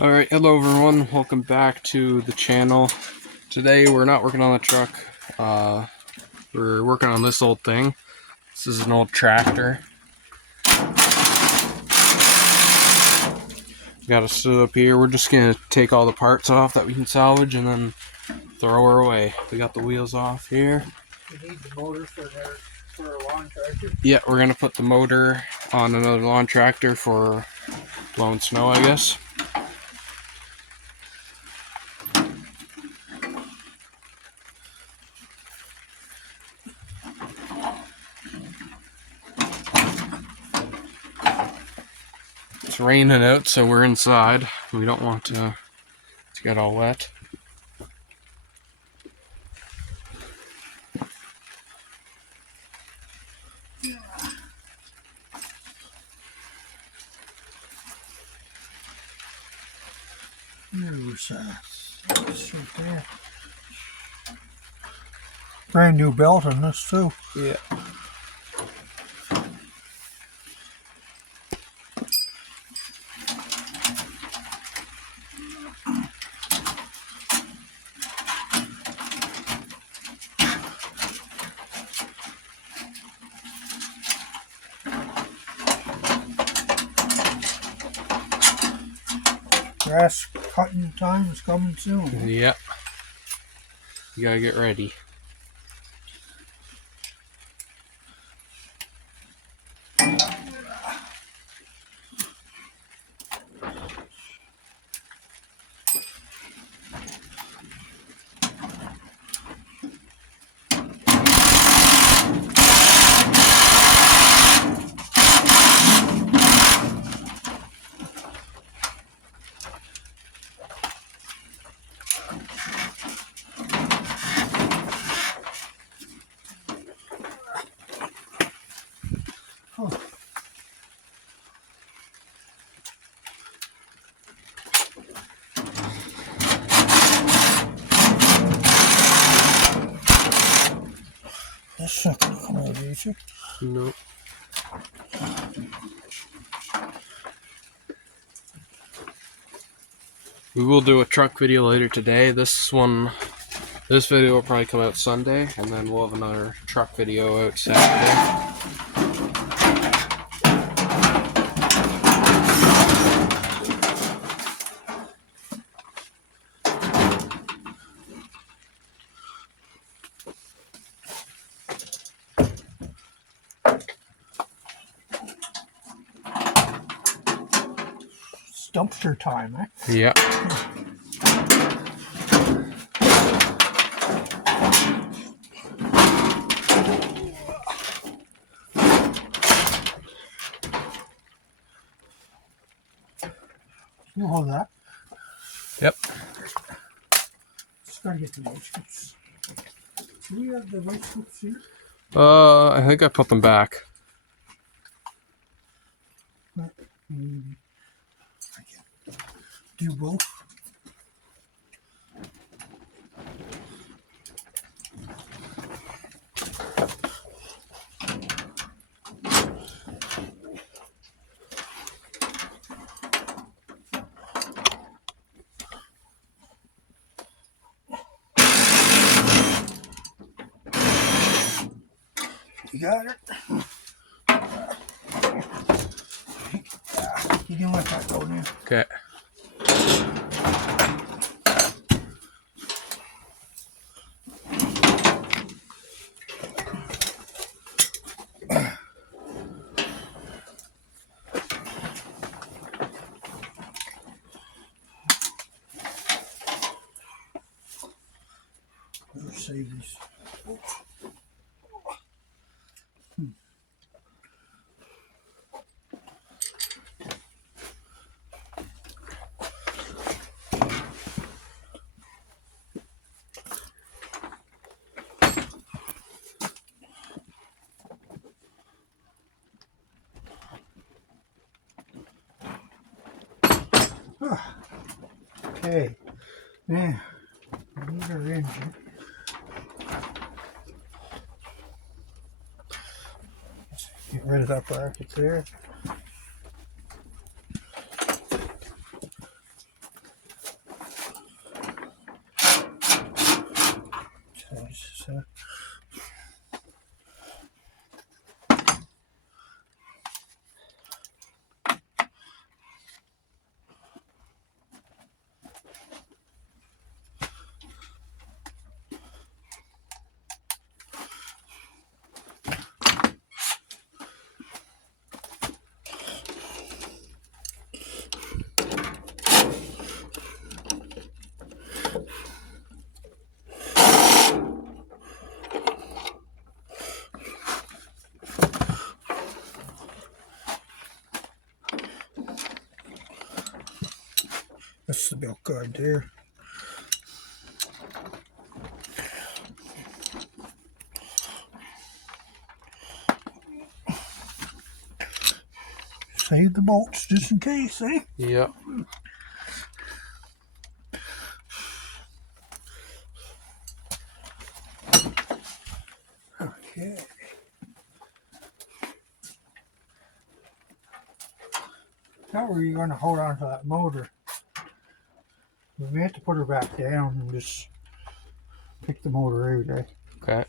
Alright, hello everyone, welcome back to the channel. Today we're not working on the truck, we're working on this old thing. This is an old tractor. Got it stood up here. We're just going to take all the parts off that we can salvage and then throw her away. We got the wheels off here. You need the motor for a lawn tractor? Yeah, we're going to put the motor on another lawn tractor for blowing snow, I guess. It's raining out, so we're inside. We don't want to get all wet. Here's this right there. Brand new belt on this too. Yeah. Grass cutting time is coming soon. Yep. You gotta get ready. That's not gonna come out easy. Nope. We will do a truck video later today. This video will probably come out Sunday, and then we'll have another truck video out Saturday. It's dumpster time, eh? Yeah. You hold that. Yep. Just gotta get the white strips. Do we have the white strips here? I think I put them back. I can do both. You got it? You can let that go now. Okay. Better save these. Okay, now we need our engine. Get rid of that bracket there. That's the belt guard there. Save the bolts just in case, eh? Yep. Okay. How are you going to hold on to that motor? We may have to put her back down and just pick the motor every day. Okay.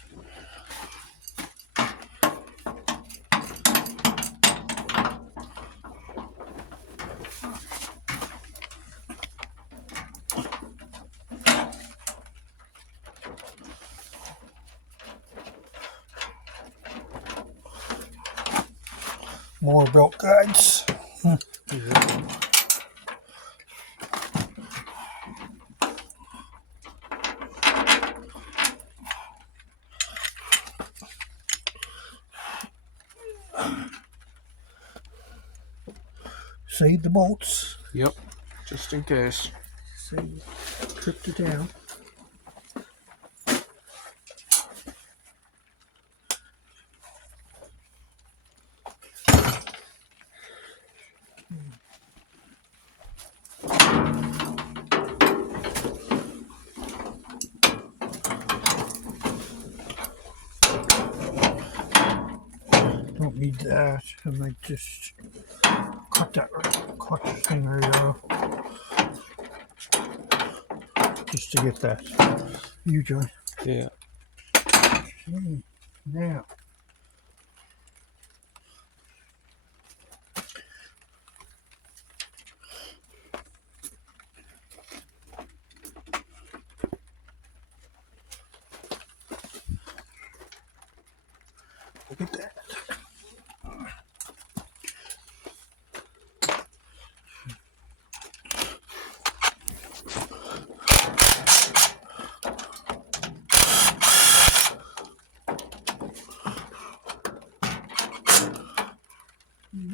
More belt guides. Save the bolts. Yep. Just in case. Save. Tripped it down. Don't need that. I might just cut that clutch thing right off. Just to get that U-joint. Yeah. Okay. Now. Look at that.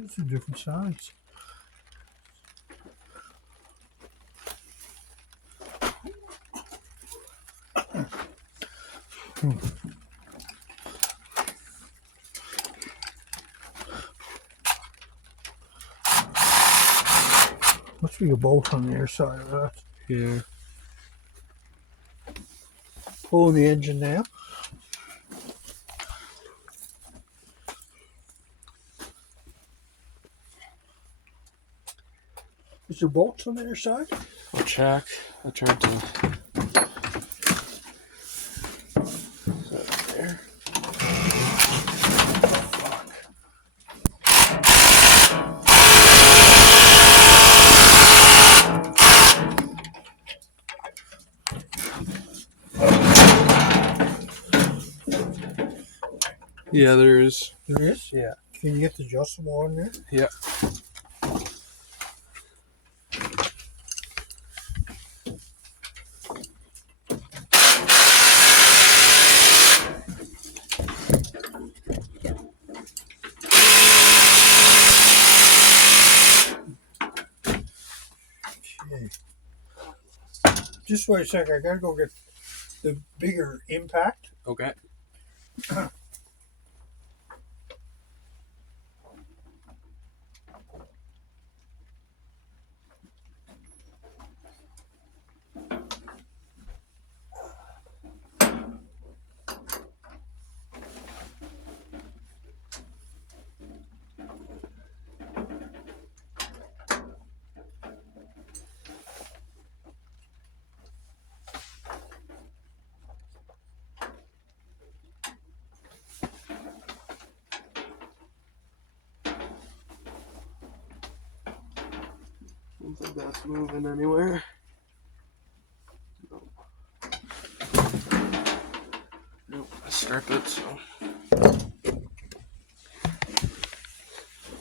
It's a different size. Must be a bolt on the air side of that. Yeah. Pulling the engine now. Is there bolts on the air side? I'll check. I tried to. Is that there? Yeah, there is. There is? Yeah. Can you get the adjustable on there? Yeah. Okay. Just wait a second. I gotta go get the bigger impact. Okay. I don't think that's moving anywhere. Nope, I strip it, so.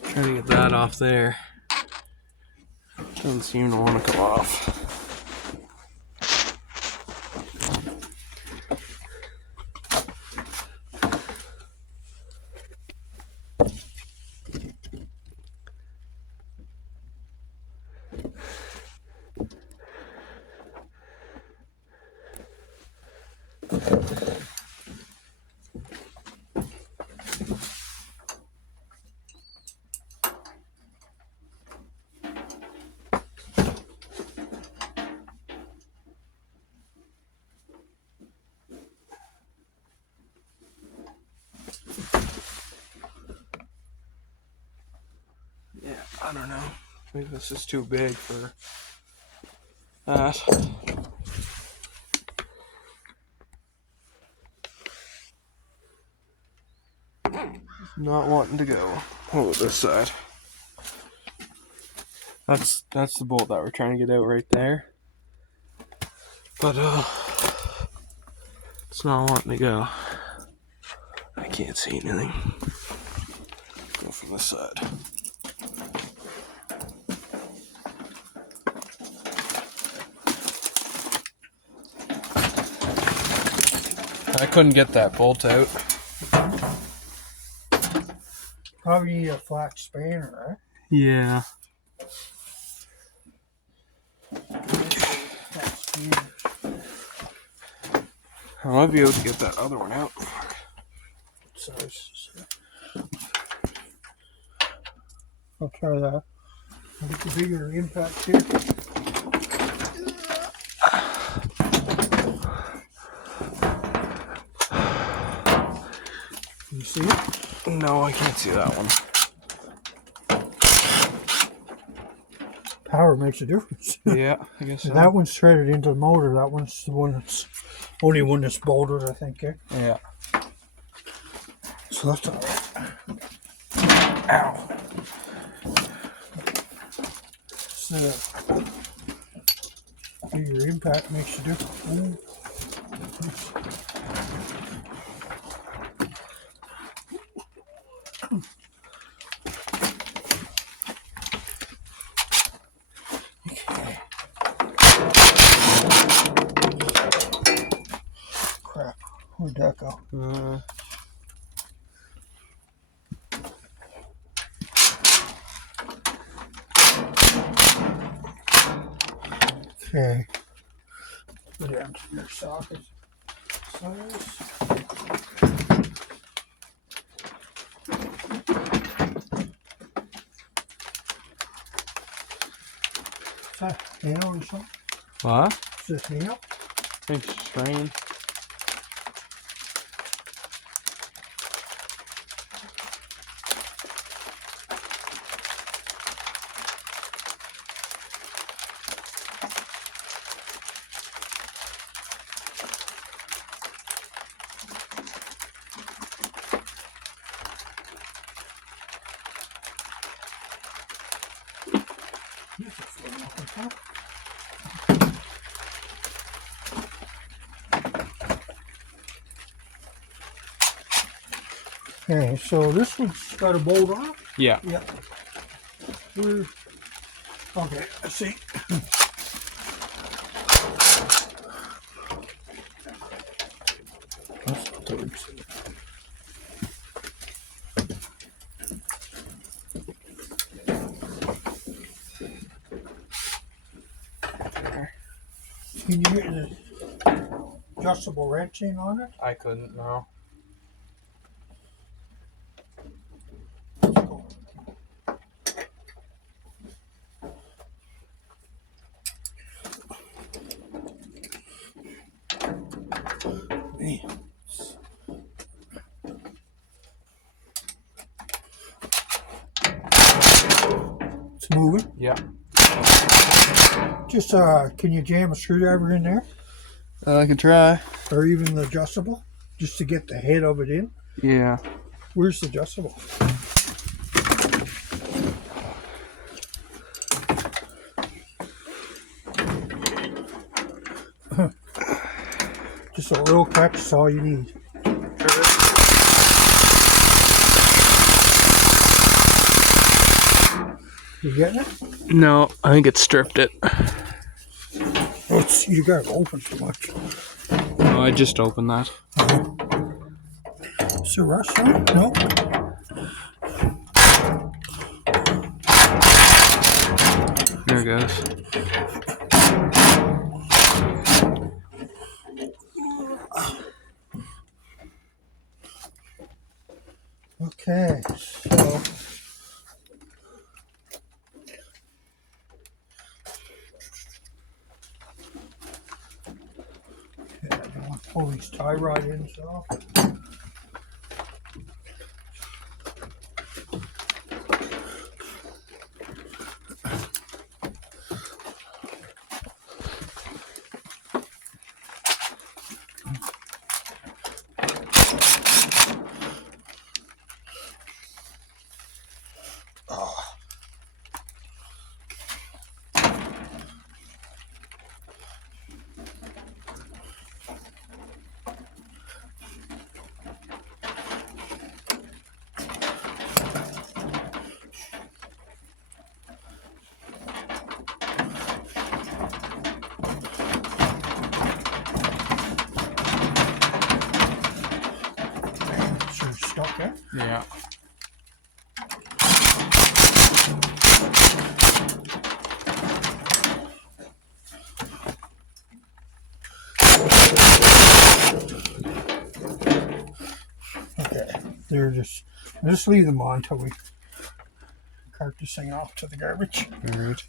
Trying to get that off there. Doesn't seem to want to come off. Yeah, I don't know. Maybe this is too big for that. Not wanting to go. Oh, this side. That's the bolt that we're trying to get out right there. But it's not wanting to go. I can't see anything. Go from this side. I couldn't get that bolt out. Probably need a flat spanner, right? Yeah. I might be able to get that other one out. So I'll try that. I'll get the bigger impact here. Can you see it? No, I can't see that one. Power makes a difference. Yeah, I guess so. That one's threaded into the motor. That one's the one that's only one that's bolted, I think. Yeah. So that's all right. Ow. So, bigger impact makes a difference. Crap. Where'd that go? Okay. Go down to your socket size. Is that nail or something? What? Is this nail? I think it's strain. Okay, so this one's got a bolt on it? Yeah. Yeah. Okay, I see. That's not the right side. Can you get the adjustable wrenching on it? I couldn't, no. It's moving. Yeah. Just can you jam a screwdriver in there, I can try. or even the adjustable, just to get the head of it in? Yeah. Where's the adjustable? Just a little catch is all you need. You getting it? No, I think it stripped it. You gotta open too much. No, I just opened that. Is there rust on it? No. There it goes. Okay, so I'm going to pull these tie rod ends off. Sure stuck there. Yeah. Okay, they're just leave them on until we cart this thing off to the garbage. All right.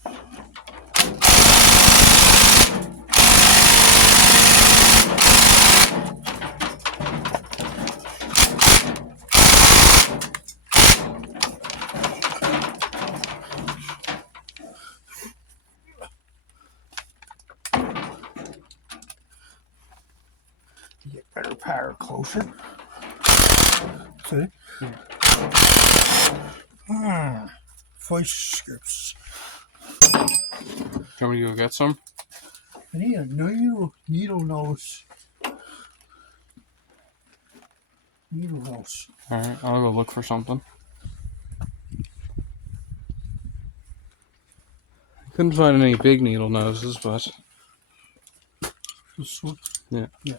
To get better power closer. See? Voice scripts. Do you want me to go get some? I need a needle nose. Needle nose. All right, I'll go look for something. Couldn't find any big needle noses, but This one? yeah. Yeah.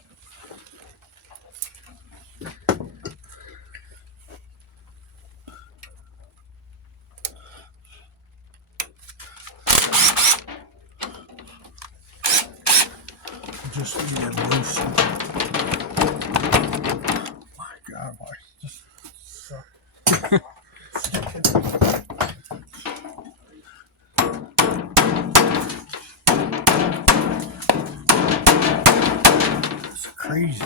Just leave it loose. My God, why just suck. It's crazy.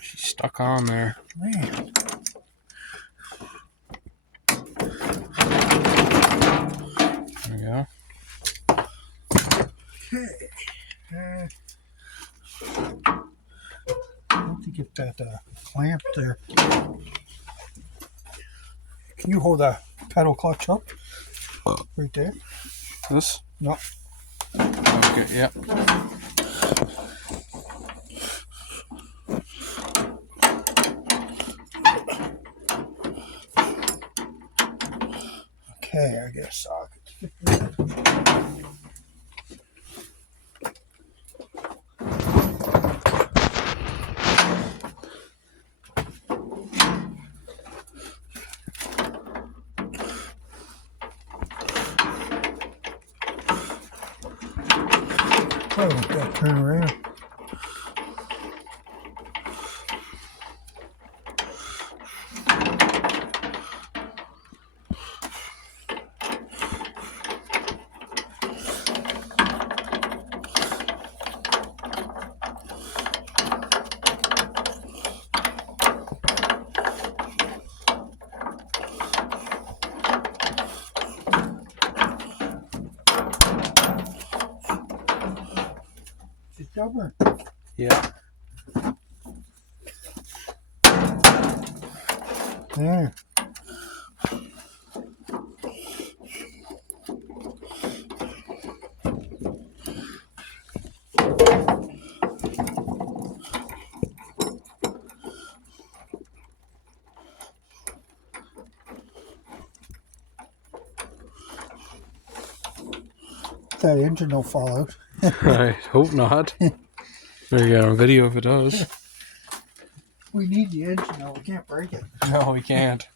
She's stuck on there. Man. There we go. Okay. I need to get that clamp there. Can you hold that pedal clutch up? Right there? This? No. Okay, yep. Okay, I get a socket. Oh, gotta turn around. It's stubborn. Yeah. There. That engine will fall out. I hope not. There you go, a video if it does. We need the engine though. We can't break it. No, we can't.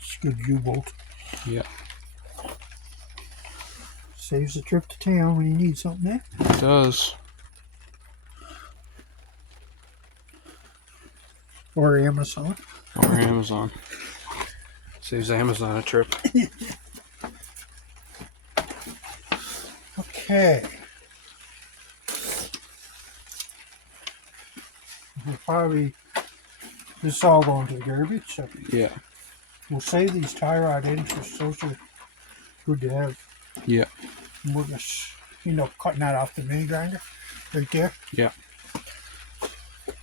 It's a good U-bolt. Yeah, Saves the trip to town when you need something there. it does. Or Amazon. Or Amazon. Saves Amazon a trip. Okay. Probably this is all going to the garbage. So Yeah. we'll save these tie rod ends because those are good to have. Yeah. And we'll just end up cutting that off the mini grinder right there. Yeah.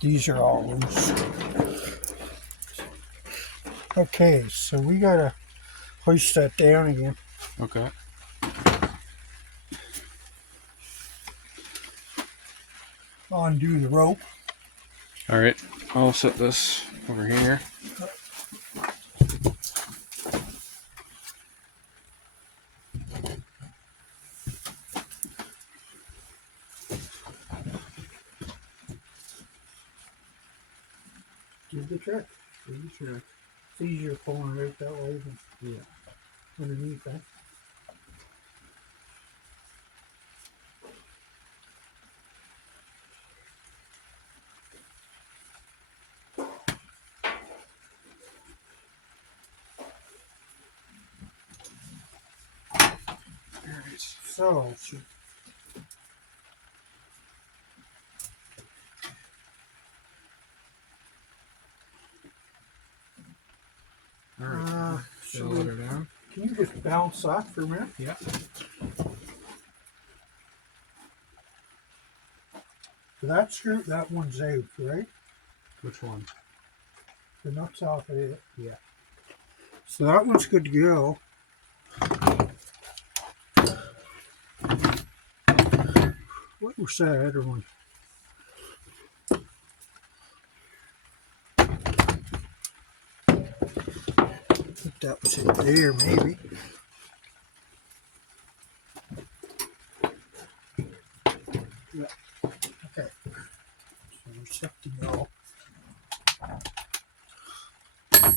These are all loose. Okay, so we gotta hoist that down again. Okay. Undo the rope. All right. I'll set this over here. Give the trick. Give the trick. It's easier pulling right that way than underneath that. So, All right. so Let her down. can you just bounce that for a minute? Yeah. So that screw, that one's out, right? Which one? The nuts off of it. Yeah. So that one's good to go. What was that other one? I think that was it there, maybe. Yeah. Okay. So we're set to go.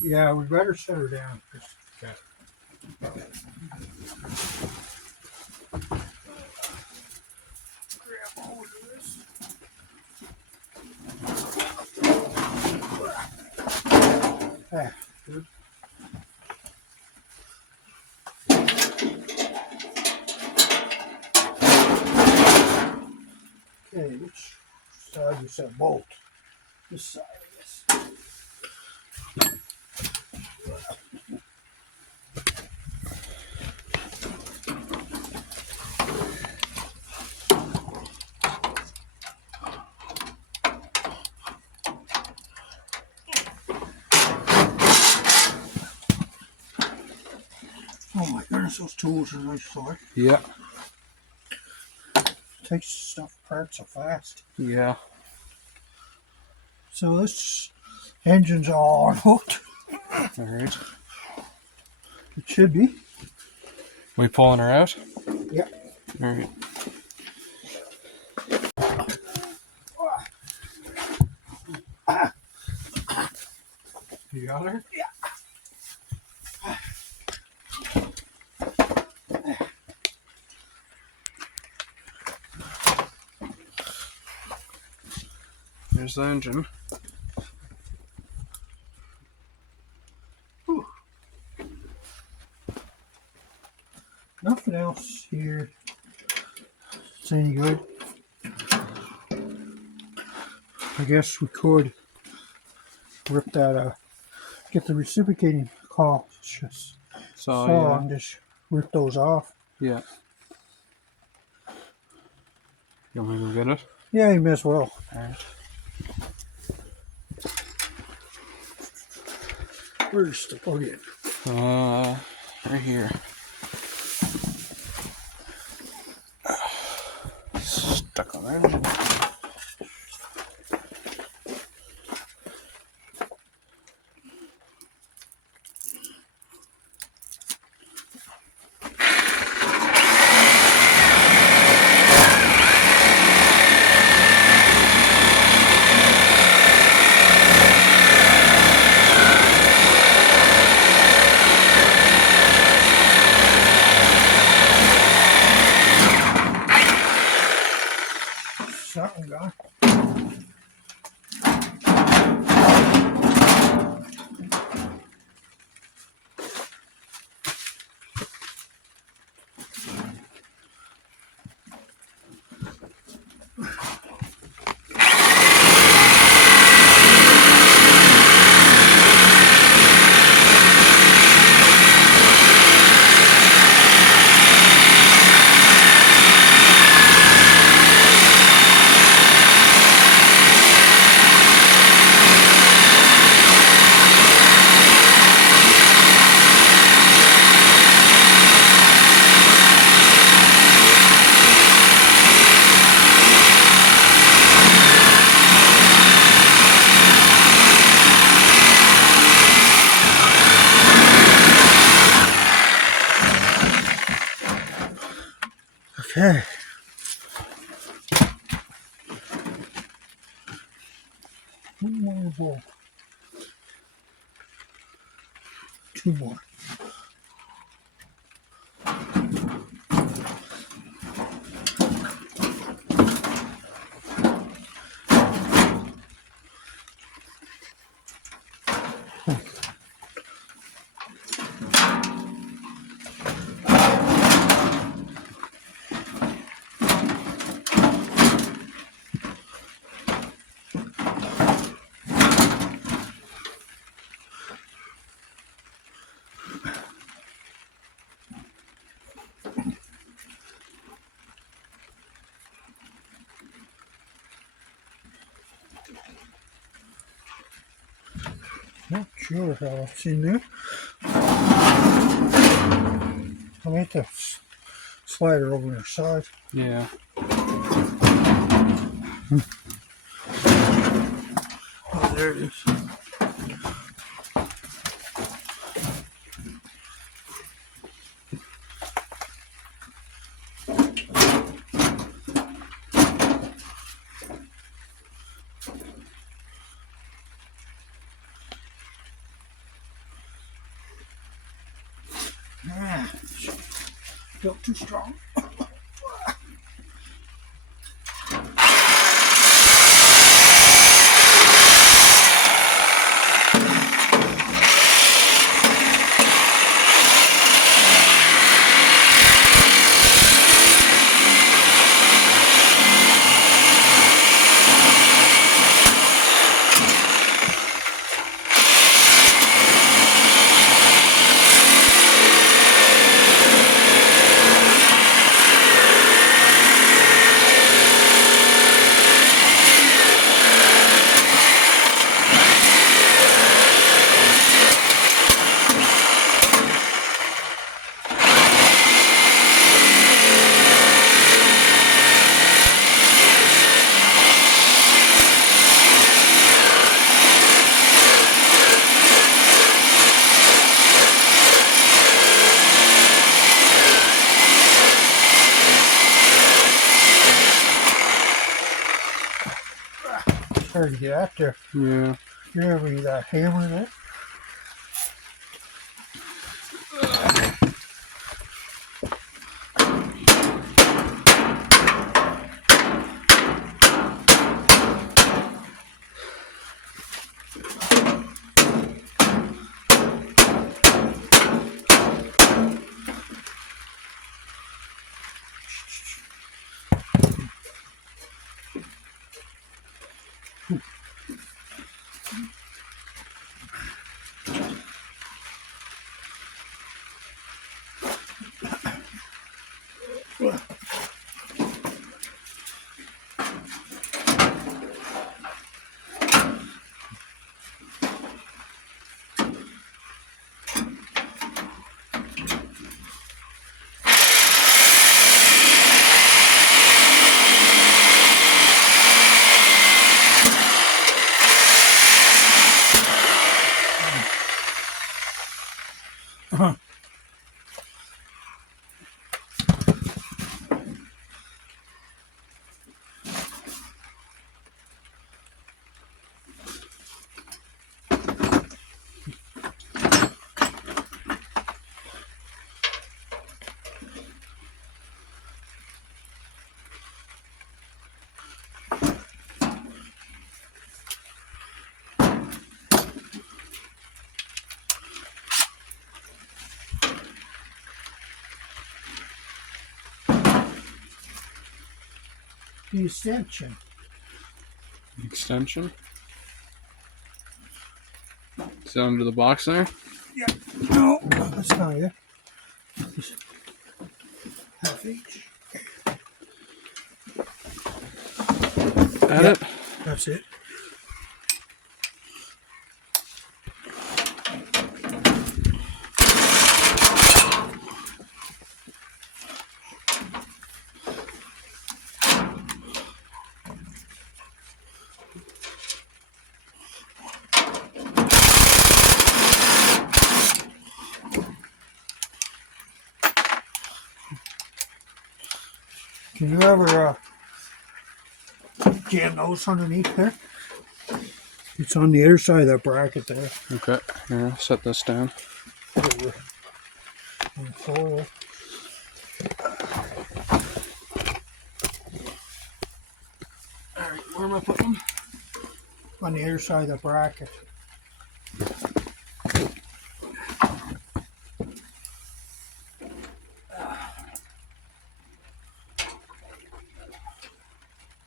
Yeah, we better set her down. Okay. Grab hold of this. Ah, good. Okay, which side is that bolt? This side, I guess. Oh my goodness, those tools are nice toy. Yeah. Takes stuff apart so fast. Yeah. So this engine's all unhooked. All right. It should be. We pulling her out? Yeah. All right. You got her? Yeah. There's the engine. Whew. Nothing else here. It's any good. I guess we could rip that, get the reciprocating saw and just rip those off. Yeah. You want me to go get it? Yeah, you may as well. All right. Where's the plug-in? Right here. Okay. One more bowl. 2 more. Not sure how it's in there. I'll have to slide her over her side. Yeah. Oh, there it is. Felt too strong. Hard to get out there. Yeah. You ever use that hammer there? The extension. Extension. Is that under the box there? Yeah. No, that's not it. Half inch. At Yep. it? That's it. Can you ever jam those underneath there? It's on the other side of that bracket there. Okay, here, I'll set this down. Over on the floor. Alright, where am I putting them? On the other side of the bracket.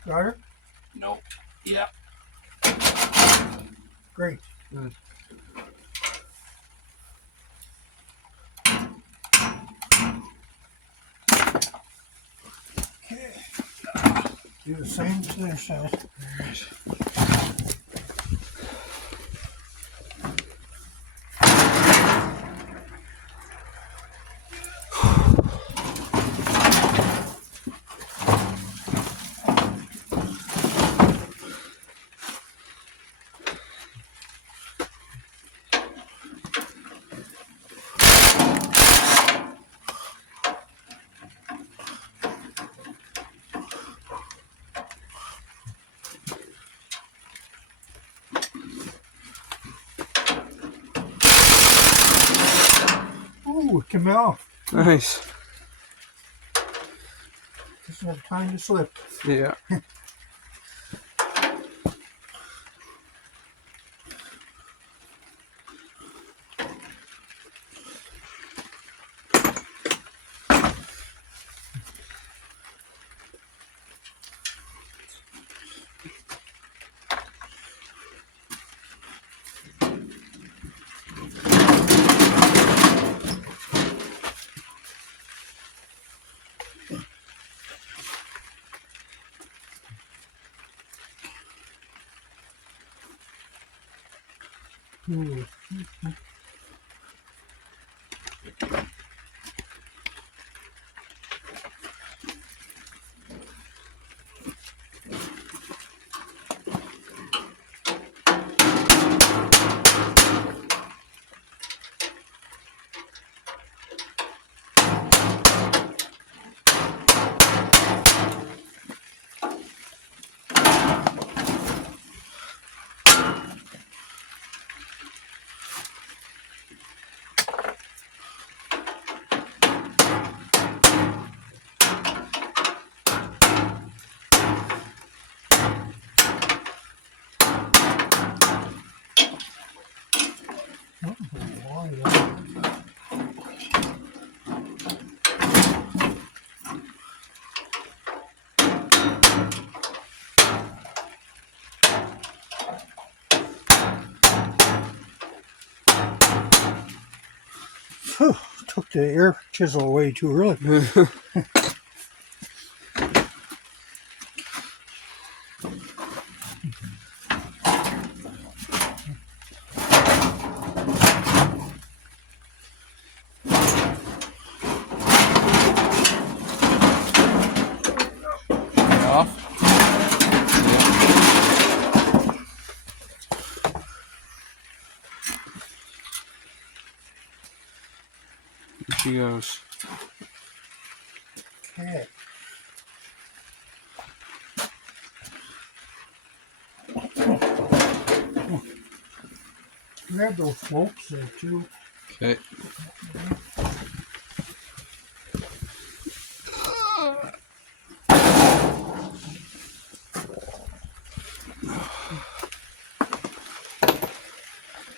Got it? Nope. Yeah. Great. Good. Okay. Do the same to their side. Alright. Ooh, it came off. Nice. Just have time to slip. Yeah. Ooh. Whew, took the air chisel away too early. Off. Here she goes. Okay. Grab those bolts there too. Okay.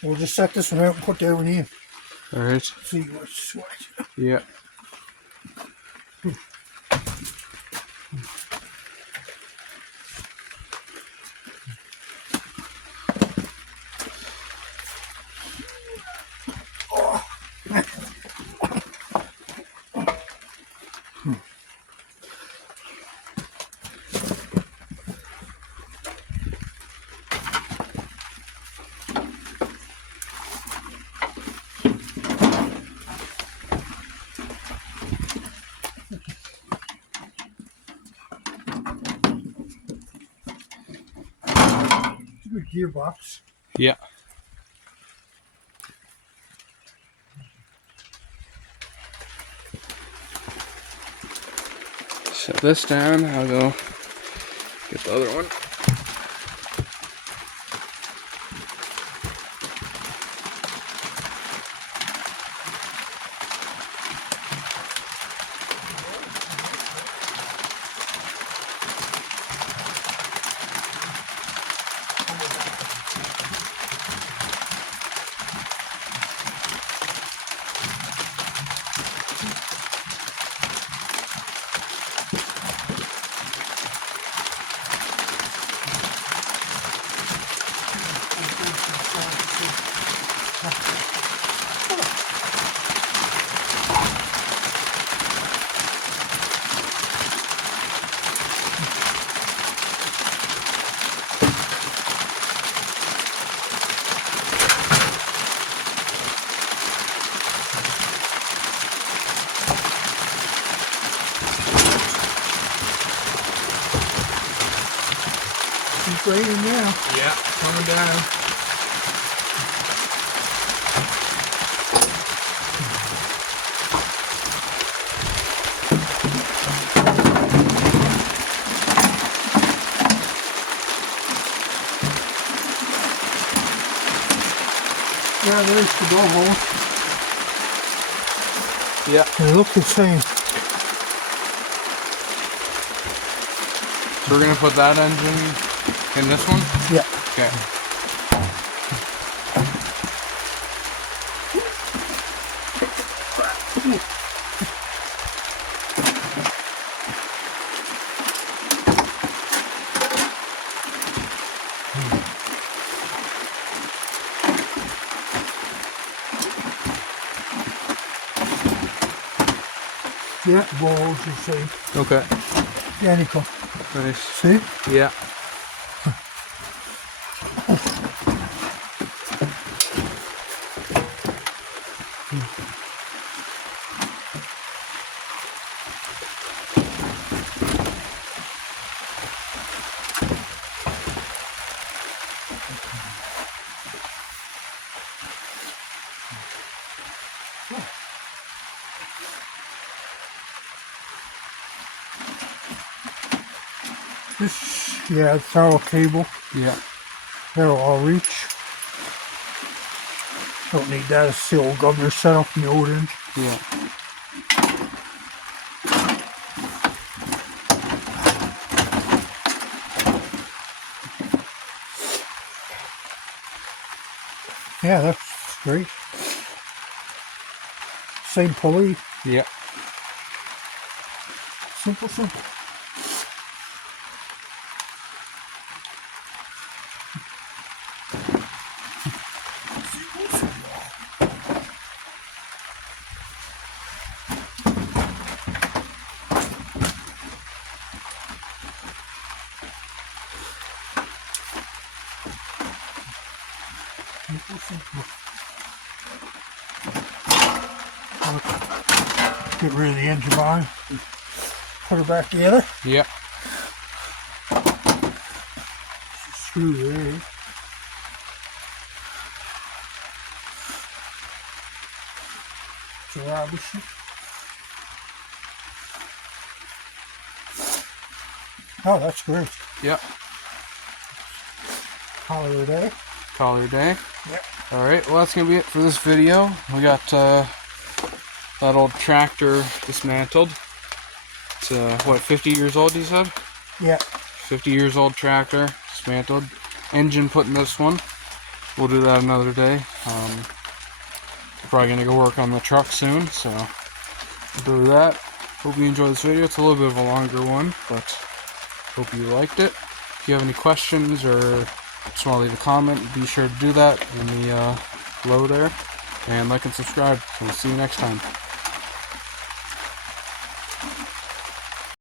We'll just set this one out and put the other one in. Alright. See what's what. Yeah. It's a good gearbox. Yeah. set this down. I'll go get the other one. It's raining now. Yeah, coming down. Yeah, there's the door hole. Yeah. They look the same. So we're gonna put that engine in this one? Yeah. Okay. Yeah, balls the same. Okay. Identical. Nice. See? Yeah. This, yeah, it's our cable. Yeah. That'll all reach. Don't need that. It's the old governor set up in the old end. Yeah. Yeah, that's great. Same pulley. Yeah. Simple, simple. Simple, simple. Get rid of the engine line. Put her back together. Yeah. Screw there. It's a Robinson. Oh, that's great. Yeah. Holiday day. Call it a day. Yep. Alright, well that's gonna be it for this video. We got that old tractor dismantled. It's what, 50 years old you said? Yeah. 50 years old tractor, dismantled. Engine put in this one. We'll do that another day. Probably gonna go work on the truck soon, so we'll do that. Hope you enjoyed this video. It's a little bit of a longer one, but hope you liked it. If you have any questions or just want to leave a comment, be sure to do that in the below there. And like and subscribe. So we'll see you next time.